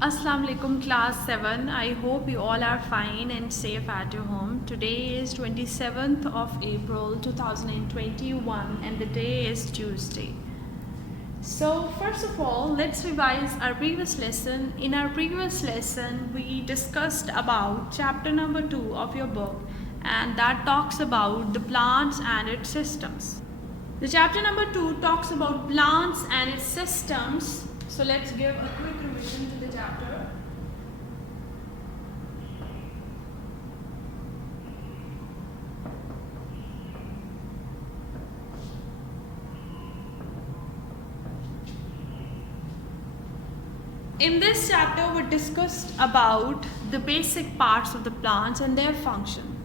Assalamu alaikum class 7. I hope you all are fine and safe at your home. Today is 27th of April 2021 and the day is Tuesday. So first of all, let's revise our previous lesson. In our previous lesson, we discussed about chapter number 2 of your book, and that talks about the plants and its systems. The chapter number 2 talks about plants and its systems. So let's give a quick revision to the chapter. In this chapter, we discussed about the basic parts of the plants and their function.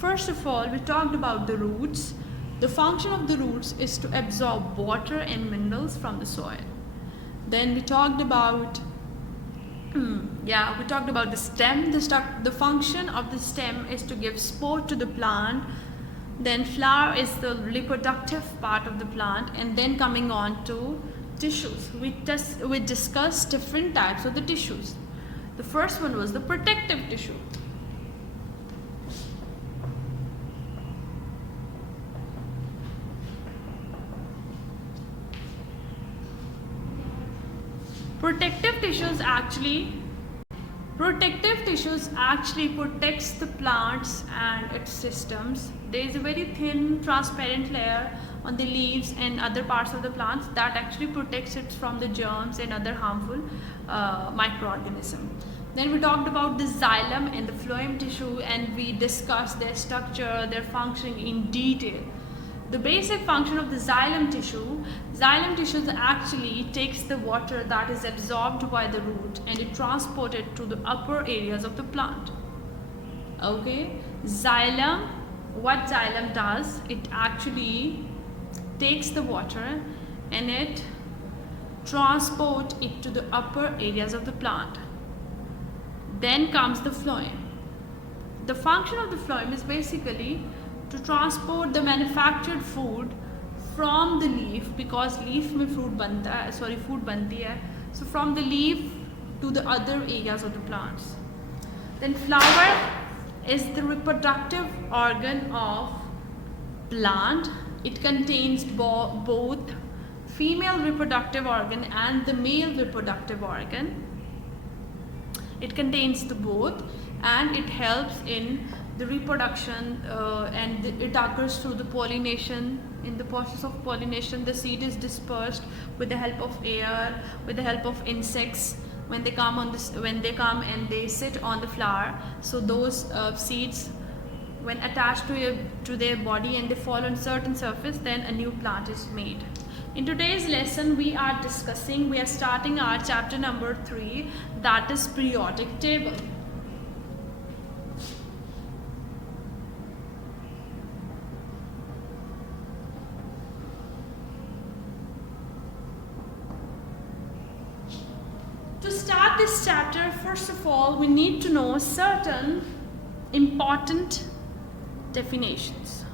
First of all, we talked about the roots. The function of the roots is to absorb water and minerals from the soil. Then we talked about the stem. The function of the stem is to give support to the plant. Then flower is the reproductive part of the plant, and then coming on to tissues. We discussed different types of the tissues. The first one was the protective tissue. Protective tissues actually protects the plants and its systems. There is a very thin transparent layer on the leaves and other parts of the plants that actually protects it from the germs and other harmful microorganisms. Then we talked about the xylem and the phloem tissue, and we discussed their structure, their function in detail. The basic function of the xylem tissue actually takes the water that is absorbed by the root and it transports it to the upper areas of the plant. Okay, what xylem does, it actually takes the water and it transports it to the upper areas of the plant. Then comes the phloem. The function of the phloem is basically to transport the manufactured food from the leaf, because leaf में food बनती है, so from the leaf to the other areas of the plants. Then flower is the reproductive organ of plant. It contains both female reproductive organ and the male reproductive organ. It contains the both, and it helps in the reproduction and it occurs through the pollination. In the process of pollination, the seed is dispersed with the help of air, with the help of insects. When they come and they sit on the flower, so those seeds, when attached to their body and they fall on certain surface, then a new plant is made. In today's lesson, we are starting our chapter number 3, that is periodic table. To start this chapter, first of all, we need to know certain important definitions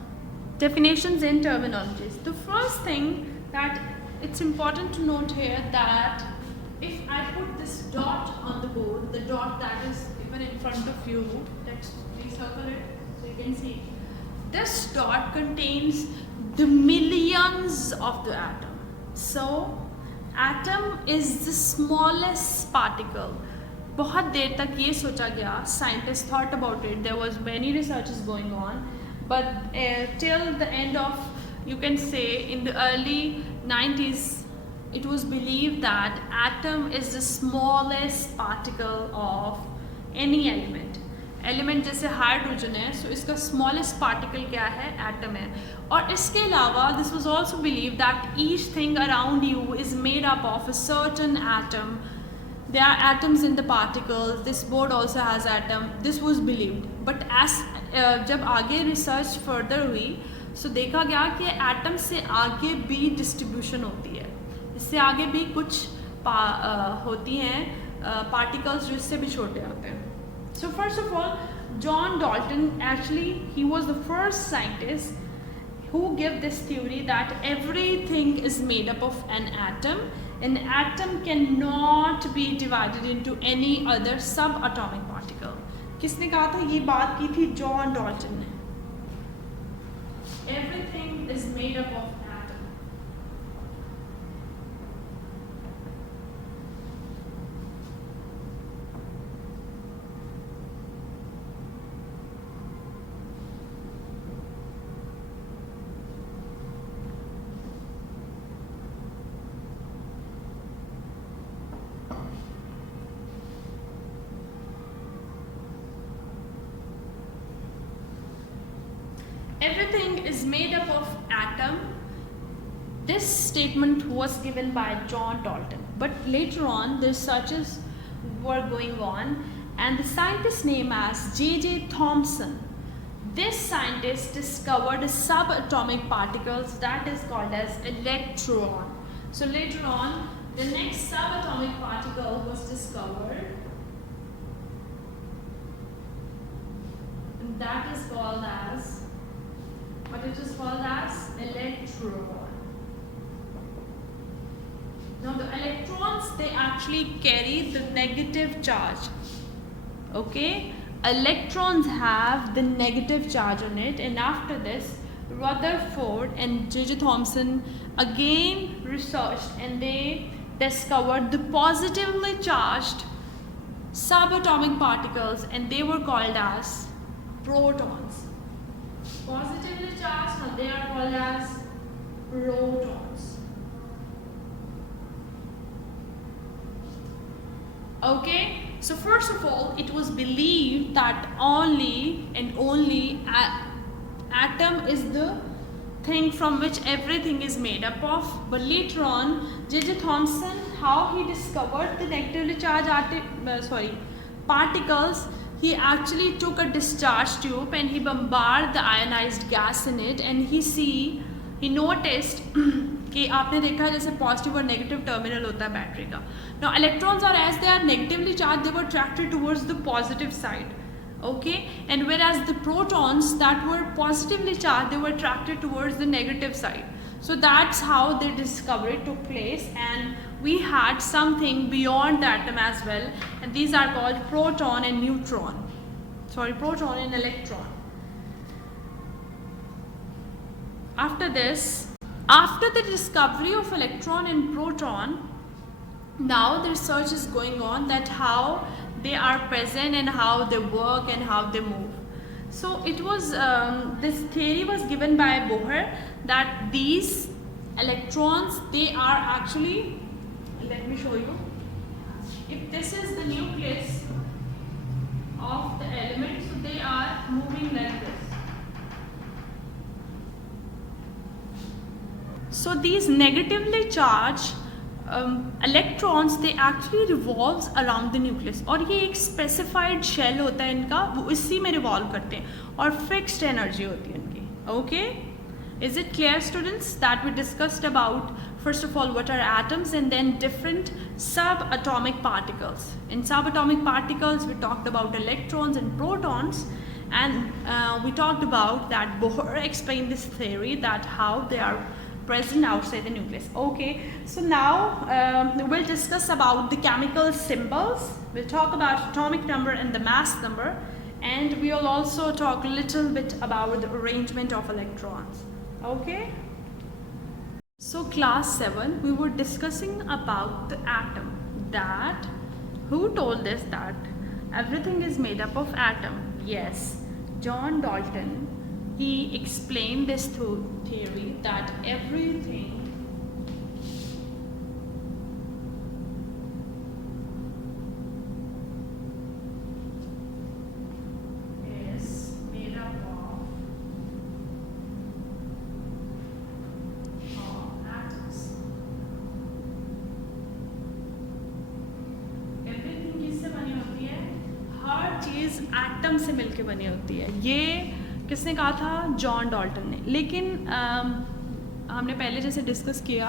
and terminologies. The first thing that it's important to note here, that if I put this dot on the board, the dot that is even in front of you, let's recircle it so you can see. This dot contains the millions of the atom. So atom is the smallest particle. बहुत देर तक ये सोचा गया, scientists thought about it, there was many researches going on, but till the end of, you can say, in the early 90s, it was believed that atom is the smallest particle of any element. Element जैसे hydrogen है, सो इसका smallest particle क्या है, atom है. और इसके अलावा this was also believe that each thing around you is made up of a certain atom. There are atoms in the particles. This board also has atom. This was believed, but as जब आगे research further हुई, सो देखा गया कि atom से आगे भी distribution होती है, इससे आगे भी कुछ होती हैं पार्टिकल्स जो इससे भी छोटे होते हैं. So first of all, John Dalton, actually he was the first scientist who gave this theory that everything is made up of an atom, an atom cannot be divided into any other subatomic particle. किसने कहा था? ये बात की थी John Dalton ने. Everything is made up of atom. Everything is made up of atom. This statement was given by John Dalton, but later on the researches were going on, and the scientist named as J.J. Thomson. This scientist discovered subatomic particles that is called as electron. So later on, the next subatomic particle was discovered, and that is called as, what it is called as, electron. Now the electrons, they actually carry the negative charge. Okay, electrons have the negative charge on it, and after this Rutherford and J.J. Thomson again researched, and they discovered the positively charged subatomic particles, and they were called as protons. Positively charged, now they are called as protons. Okay, so first of all, it was believed that only and only atom is the thing from which everything is made up of. But later on, J.J. Thomson, how he discovered the negatively charged particles, he actually took a discharge tube and he bombarded the ionized gas in it, and he noticed कि आपने देखा जैसे positive और negative terminal होता है battery का. Now electrons are, as they are negatively charged, they were attracted towards the positive side. Okay, and whereas the protons that were positively charged, they were attracted towards the negative side. So that's how the discovery took place, and we had something beyond the atom as well, and these are called proton and neutron. Proton and electron. After the discovery of electron and proton, now the research is going on that how they are present and how they work and how they move. So it was this theory was given by Bohr that these electrons, they are actually, let me show you, if this is the nucleus of the element, so they are moving like this. So these negatively charged electrons, they actually revolves around the nucleus, और ये एक specified shell होता है इनका, वो इसी में revolve करते हैं, और fixed energy होती है इनकी. Okay, is it clear, students, that we discussed about first of all what are atoms, and then different subatomic particles. In subatomic particles we talked about electrons and protons, and we talked about that Bohr explained this theory that how they are present outside the nucleus. Okay, so now we'll discuss about the chemical symbols. We'll talk about atomic number and the mass number, and we'll also talk a little bit about the arrangement of electrons. Okay, so class 7 we were discussing about the atom. That who told us that everything is made up of atom? Yes, John Dalton. He explained this theory that everything is made up of atoms. Everything किससे बनी होती है? हर चीज़ atom से मिलके बनी होती है. ये किसने कहा था? जॉन डॉल्टन ने. लेकिन हमने पहले जैसे डिस्कस किया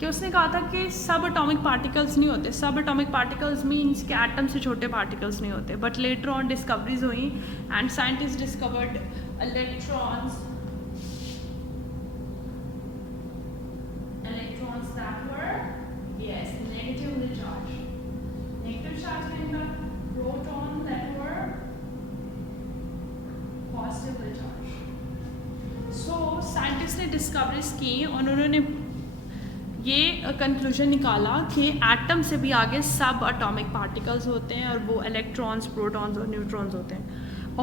कि उसने कहा था कि सब एटॉमिक पार्टिकल्स नहीं होते. सब एटॉमिक पार्टिकल्स मीन्स कि एटम से छोटे पार्टिकल्स नहीं होते. बट लेटर ऑन डिस्कवरीज हुई and scientist discovered electrons that were, yes, discoveries की और उन्होंने ये कंक्लूजन निकाला कि एटम से भी आगे सब एटॉमिक पार्टिकल्स होते हैं और वो इलेक्ट्रॉन्स, प्रोटॉन्स और न्यूट्रॉन्स होते हैं.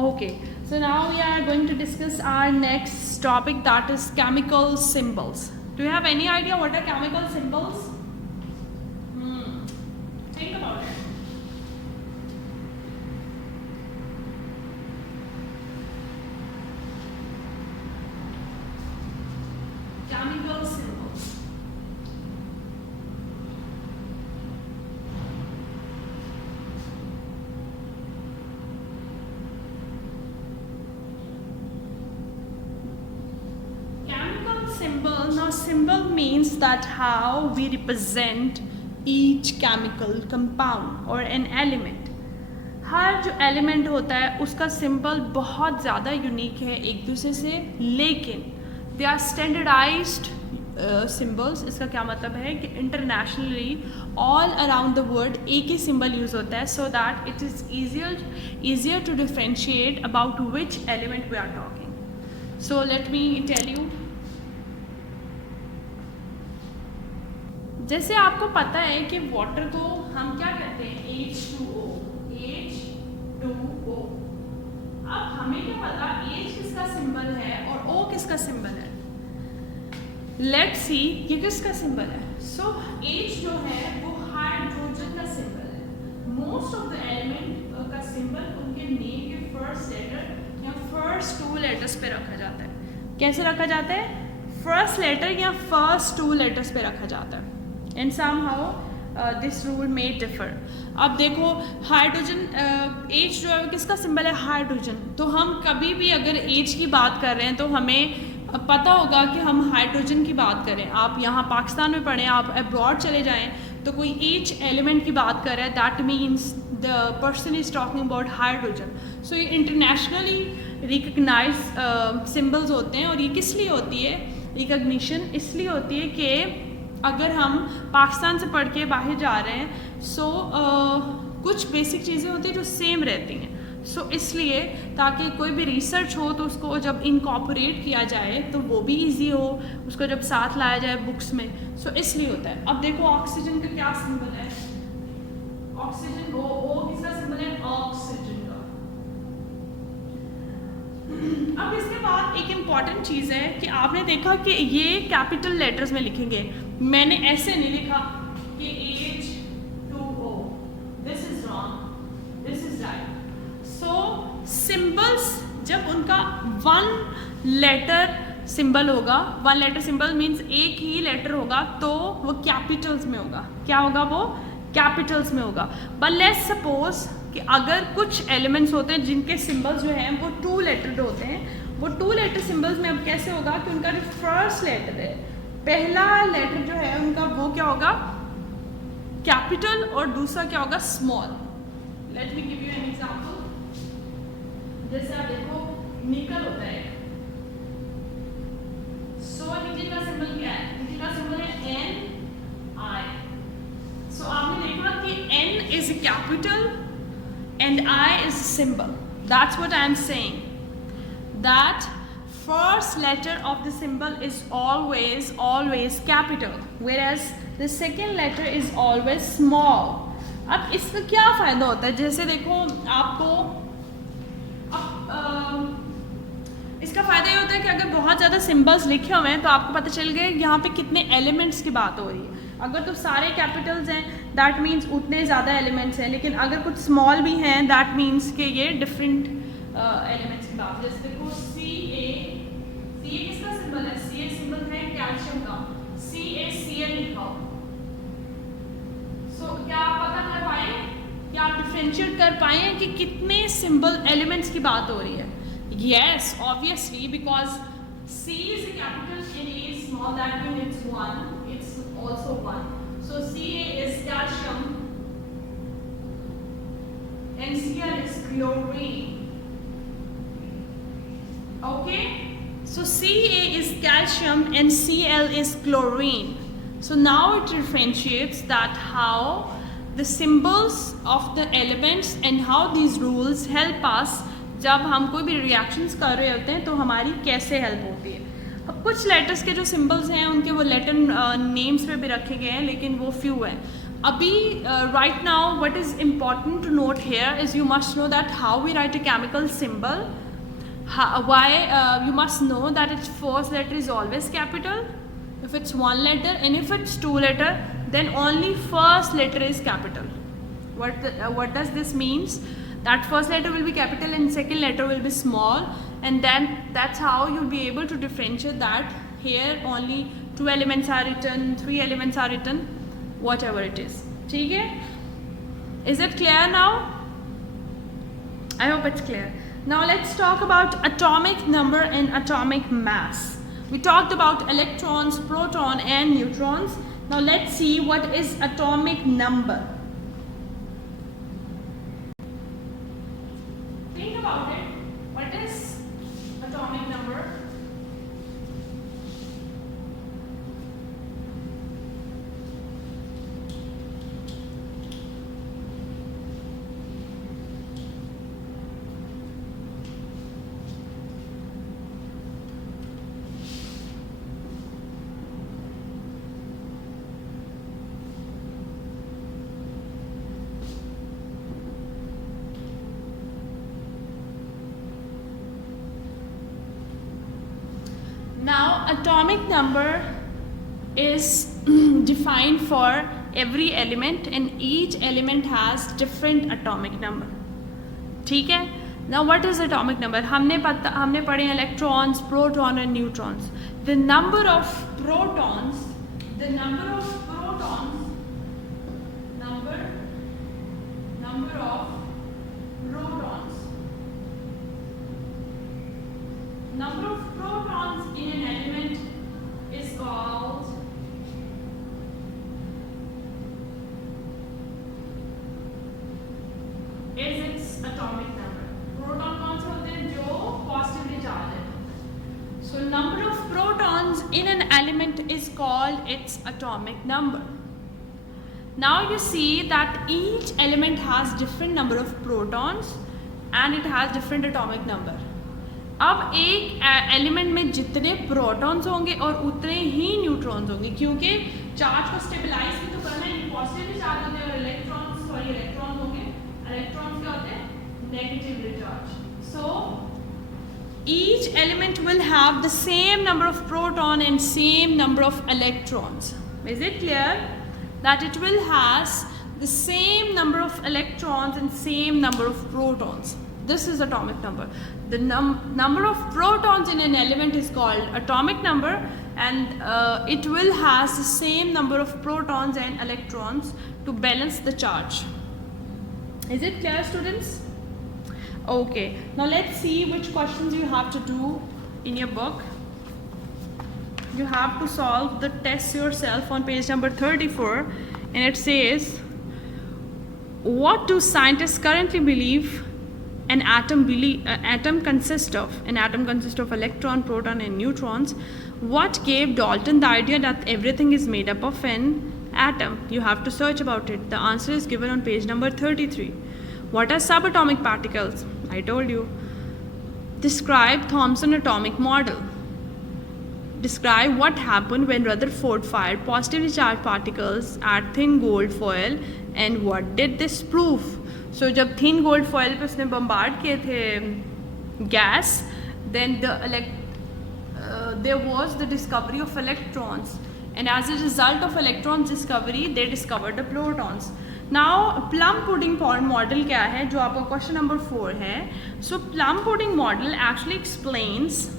Okay, so now we are going to discuss our next topic, that is chemical symbols. Do you have any idea what are chemical symbols? Think about it. Chemical symbols. Chemical symbol. Now, symbol means that how we represent each chemical compound or an element. हर जो element होता है उसका symbol बहुत ज़्यादा unique है एक दूसरे से, लेकिन दे आर स्टैंडर्डाइज्ड सिम्बल्स. इसका क्या मतलब है कि internationally all around the world एक ही सिंबल यूज़ होता है, so that it is easier to differentiate about which element we are talking. So let me tell you. जैसे आपको पता है कि वाटर को हम क्या कहते हैं, H2O. H2O. अब हमें क्या पता H किसका सिंबल है और O किसका सिंबल है. लेट्स सी ये किसका सिंबल है. सो H जो है वो हाइड्रोजन का सिंबल है. मोस्ट ऑफ द एलिमेंट का सिंबल उनके नेम के फर्स्ट लेटर या फर्स्ट 2 लेटर्स पे रखा जाता है. कैसे रखा जाता है? फर्स्ट लेटर या फर्स्ट 2 लेटर्स पे रखा जाता है. And somehow this rule may differ. अब देखो हाइड्रोजन, H जो है किसका सिंबल है, हाइड्रोजन. तो हम कभी भी अगर H की बात कर रहे हैं तो हमें पता होगा कि हम हाइड्रोजन की बात करें. आप यहाँ पाकिस्तान में पढ़ें, आप अब्रॉड चले जाएं तो कोई H एलिमेंट की बात कर रहा है, that means the person is talking about hydrogen. So ये इंटरनेशनली रिकग्नाइज सिम्बल्स होते हैं. और ये किस लिए होती है रिकग्निशन? इसलिए होती है कि अगर हम पाकिस्तान से पढ़ के बाहर जा रहे हैं, सो कुछ बेसिक चीज़ें होती हैं जो सेम रहती हैं. सो इसलिए ताकि कोई भी रिसर्च हो तो उसको जब इनकॉर्पोरेट किया जाए तो वो भी इजी हो, उसको जब साथ लाया जाए बुक्स में. सो इसलिए होता है. अब देखो ऑक्सीजन का क्या सिंबल है. ऑक्सीजन O किसका सिंबल है, ऑक्सीजन का. अब इसके बाद एक इम्पॉर्टेंट चीज़ है कि आपने देखा कि ये कैपिटल लेटर्स में लिखेंगे. मैंने ऐसे नहीं लिखा कि H2O. This is wrong, this is right. So symbols जब उनका 1 लेटर सिंबल होगा, 1 लेटर सिंबल मीन्स एक ही लेटर होगा, तो वो कैपिटल्स में होगा. क्या होगा? वो कैपिटल्स में होगा. बट लेट्स सपोज कि अगर कुछ एलिमेंट्स होते हैं जिनके सिंबल्स जो हैं वो 2 लेटर होते हैं, वो 2 लेटर सिंबल्स में अब कैसे होगा कि उनका जो फर्स्ट लेटर है, पहला लेटर जो है उनका वो क्या होगा, कैपिटल, और दूसरा क्या होगा, small. Let me give you an example. जैसे आप देखो निकल होता है. सो निकल का सिंबल क्या है? निकल का सिंबल है NI. सो आपने देखा कि N is a capital and I is a symbol. That's what I am saying. That first letter of the symbol is always capital, whereas the second letter is always small. अब इसका क्या फ़ायदा होता है? जैसे देखो आपको इसका फ़ायदा ये होता है कि अगर बहुत ज़्यादा सिंबल्स लिखे हुए हैं तो आपको पता चल गया यहाँ पे कितने एलिमेंट्स की बात हो रही है. अगर तो सारे कैपिटल्स हैं दैट मीन्स उतने ज़्यादा एलिमेंट्स हैं, लेकिन अगर कुछ स्मॉल भी हैं दैट मीन्स कि ये डिफरेंट एलिमेंट्स की बात. जैसे देखो CA किसका सिंबल है? CA सिंबल है कैल्शियम का. CaCl लिखा हो. सो क्या आप पता कर पाए, क्या आप डिफरेंशिएट कर पाए कि कितने सिंबल एलिमेंट्स की बात हो रही है? Yes, obviously, because C is a capital and A is small, that means it's 1. It's also 1. So Ca is calcium and Cl is chlorine. Okay? So Ca is calcium and Cl is chlorine. So now it differentiates that how the symbols of the elements and how these rules help us जब हम कोई भी reactions कर रहे होते हैं तो हमारी कैसे हेल्प होती है. अब कुछ लेटर्स के जो सिम्बल्स हैं उनके वो लेटर नेम्स पे भी रखे गए हैं, लेकिन वो फ्यू हैं अभी. Right now what is important to note here is you must know that how we write a chemical symbol. Why you must know that its first letter is always capital if it's one letter, and if it's two letter then only first letter is capital. What does this means? That first letter will be capital and second letter will be small, and then that's how you'll be able to differentiate that here only two elements are written, three elements are written, whatever it is. ठीक है? Is it clear now? I hope it's clear. Now let's talk about atomic number and atomic mass. We talked about electrons, proton and neutrons. Now let's see what is atomic number. Think about it. What is atomic number? Now atomic number is defined for every element and each element has different atomic number. ठीक है? Now what is atomic number? हमने पढ़े electrons, proton and neutrons. The number of protons number of protons in an element is called is its atomic number. Proton कौन से होते हैं? जो positively charged है. So number of protons in an element is called its atomic number. Now you see that each element has different number of protons and it has different atomic number. अब एक element में जितने protons होंगे और उतने ही neutrons होंगे, क्योंकि charge को स्टेबलाइज भी तो करना है. पॉजिटिवली चार्ज होते हैं और इलेक्ट्रॉन्स होंगे. इलेक्ट्रॉन्स क्या होते हैं? Negatively charge. So each element will have the same number of proton and same number of electrons. Is it clear? That it will has the same number of electrons and same number of protons. This is atomic number. The number of protons in an element is called atomic number, and it will has the same number of protons and electrons to balance the charge. Is it clear, students? Okay, now let's see which questions you have to do in your book. You have to solve the test yourself on page number 34, and it says, what do scientists currently believe an atom consists of? An atom consists of electron, proton and neutrons. What gave Dalton the idea that everything is made up of an atom? You have to search about it. The answer is given on page number 33. What are subatomic particles? I told you. Describe Thomson atomic model. Describe what happened when Rutherford fired positively charged particles at thin gold foil and what did this prove? So जब thin gold foil पे उसने bombard किए थे gas, then there was the discovery of electrons, and as a result of electrons discovery they discovered the protons. Now plum pudding model क्या है, जो आपका question number 4 है. So plum pudding model actually explains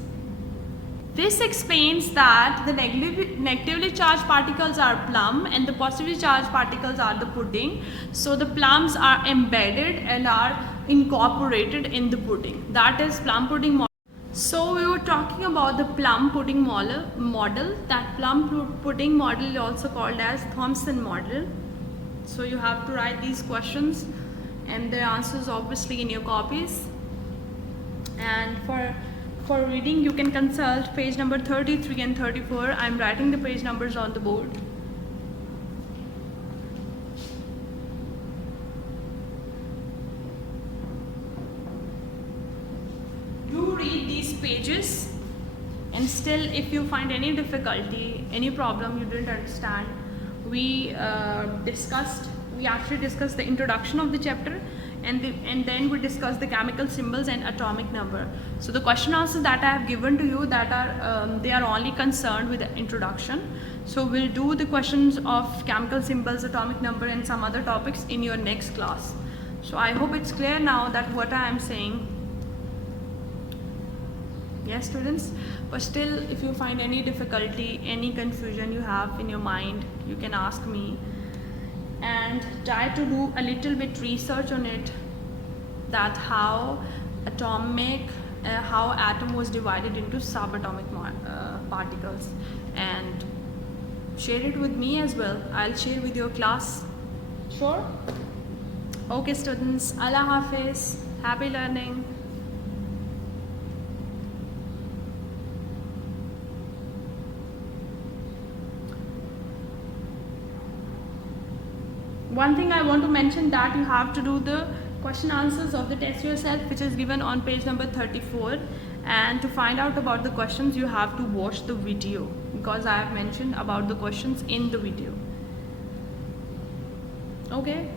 that the negatively charged particles are plum and the positively charged particles are the pudding. So the plums are embedded and are incorporated in the pudding. That is plum pudding model. So we were talking about the plum pudding model. That plum pudding model is also called as Thomson model. So you have to write these questions and their answers obviously in your copies. And for reading you can consult page number 33 and 34. I'm writing the page numbers on the board. Do read these pages And still, if you find any difficulty, any problem you didn't understand, we actually discussed the introduction of the chapter, and then we discussed the chemical symbols and atomic number. So the question answers that I have given to you, that are they are only concerned with the introduction. So we'll do the questions of chemical symbols, atomic number, and some other topics in your next class. So I hope it's clear now that what I am saying. Yes, students? But still, if you find any difficulty, any confusion you have in your mind, you can ask me, and try to do a little bit research on it, that how atom was divided into subatomic particles, and share it with me as well. I'll share with your class. Sure? Okay, students. Allah Hafiz. Happy learning. One thing I want to mention, that you have to do the question answers of the test yourself, which is given on page number 34. And to find out about the questions, you have to watch the video, because I have mentioned about the questions in the video. Okay.